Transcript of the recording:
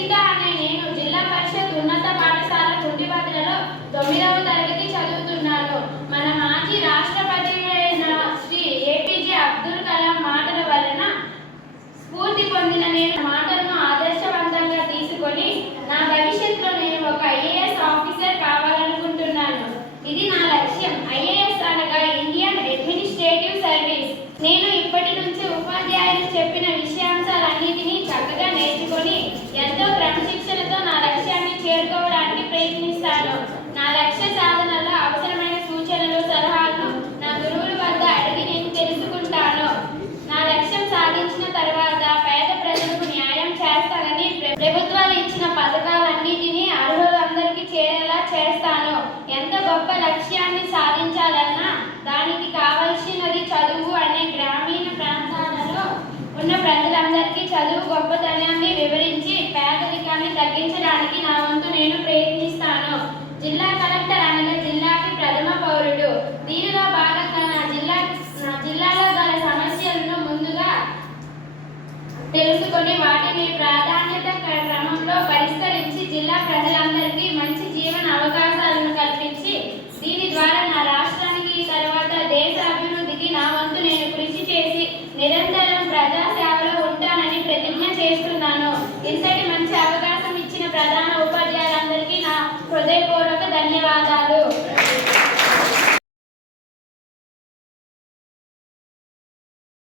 రచిత అనే నేను జిల్లా పరిషత్ ఉన్నత పాఠశాల కుంటిపత్రలో 9వ తరగతి చదువుతున్నాను. మన మాజీ రాష్ట్రపతి అయిన శ్రీ ఏపీజే అబ్దుల్ కలాం మాటల వలన స్ఫూర్తి పొందిన నేను మాటలను ఆదర్శవంతంగా తీసుకొని నా భవిష్యత్తులో నేను ఒక ఐఏఎస్ ఆఫీసర్ కావాలనుకుంటున్నాను. ఇది నా లక్ష్యం. ఐఏఎస్ అనగా ఇండియన్ అడ్మినిస్ట్రేటివ్ సర్వీస్. నేను ఇప్పటి నుంచి ఉపాధ్యాయులు చెప్పిన విషయాంశాలన్నిటినీ చక్కగా నేర్చుకొని ఎంతో క్రమశిక్షణతో నా లక్ష్యాన్ని చేరుకోవడానికి ప్రయత్నిస్తాను. నా లక్ష్య సాధనలో అవసరమైన సూచనలు, సలహాలను నా గురువుల వద్ద అడిగి నేను తెలుసుకుంటాను. నా లక్ష్యం సాధించిన తర్వాత పేద ప్రజలకు న్యాయం చేస్తానని ప్రభుత్వాలు ఇచ్చిన పథకాలన్నిటినీ అర్హులందరికీ చేరేలా చేస్తాను. ఎంత గొప్ప లక్ష్యాన్ని సాధించాలన్నా దానికి కావలసినది చదువు అనే గ్రామీణ ప్రాంతాలలో ఉన్న ప్రజలందరికీ చదువు గొప్పతనాన్ని వివరించి పేదరికాన్ని తగ్గించడానికి నా వంతు నేను ప్రయత్నిస్తాను. జిల్లా కలెక్టర్ అనగా జిల్లాకి ప్రథమ పౌరుడు. దీనిలో భాగంగా నా జిల్లాలో గల సమస్యలను ముందుగా తెలుసుకొని వాటిని ప్రాధాన్యత క్రమంలో పరిష్కరించి జిల్లా ప్రజలందరికీ మంచి జీవన అవకాశాలను కల్పించి దీని ద్వారా నా రాష్ట్రానికి తర్వాత దేశ అభివృద్ధికి నా వంతు నేను కృషి చేసి నిరంతరం ప్రజాసేవలో ఉంటానని ప్రతిజ్ఞ చేస్తున్నాను. ఇంతటి మంచి అవకాశం ఇచ్చిన ప్రధాన ఉపాధ్యాయులందరికీ నా హృదయపూర్వక ధన్యవాదాలు.